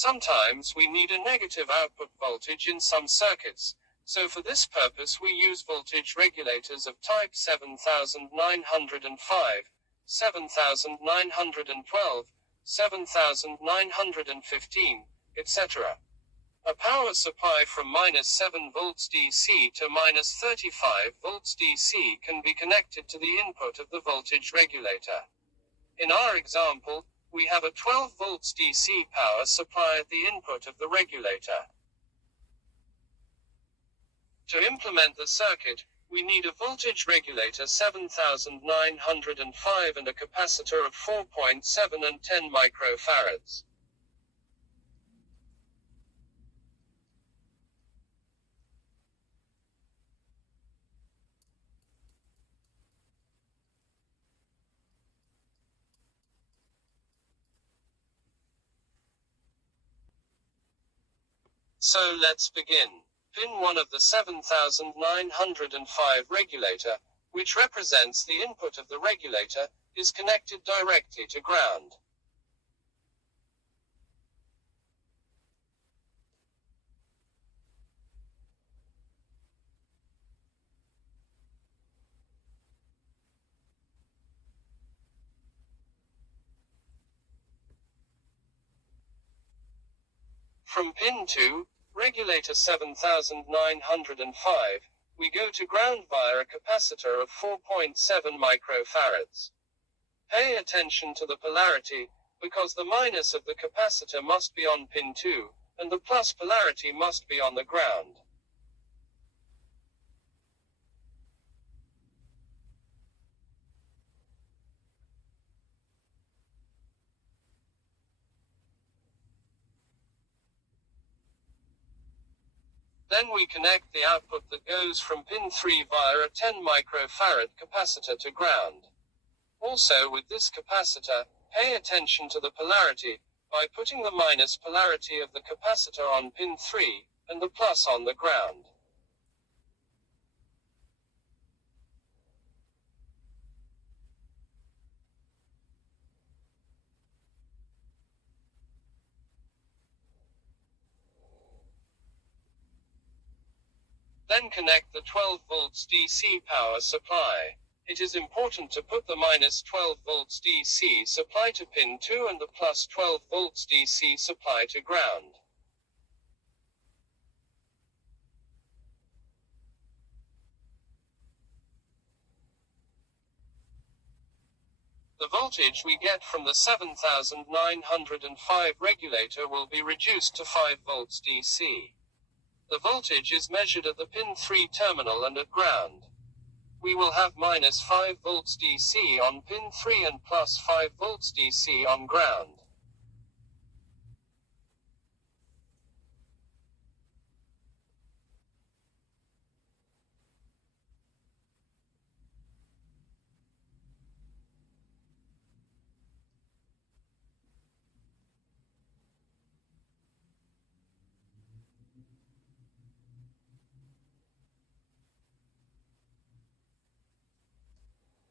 Sometimes we need a negative output voltage in some circuits, so for this purpose we use voltage regulators of type 7905, 7912, 7915, etc. A power supply from -7 volts DC to -35 volts DC can be connected to the input of the voltage regulator. In our example, we have a 12 volts DC power supply at the input of the regulator. To implement the circuit, we need a voltage regulator 7905 and a capacitor of 4.7 and 10 microfarads. So let's begin. Pin 1 of the 7905 regulator, which represents the input of the regulator, is connected directly to ground. From pin 2, regulator 7905, we go to ground via a capacitor of 4.7 microfarads. Pay attention to the polarity, because the minus of the capacitor must be on pin 2, and the plus polarity must be on the ground. Then we connect the output that goes from pin 3 via a 10 microfarad capacitor to ground. Also with this capacitor, pay attention to the polarity, by putting the minus polarity of the capacitor on pin 3, and the plus on the ground. Then connect the 12 volts DC power supply. It is important to put the minus 12 volts DC supply to pin 2 and the plus 12 volts DC supply to ground. The voltage we get from the 7905 regulator will be reduced to 5 volts DC. The voltage is measured at the pin 3 terminal and at ground. We will have minus 5 volts DC on pin 3 and plus 5 volts DC on ground.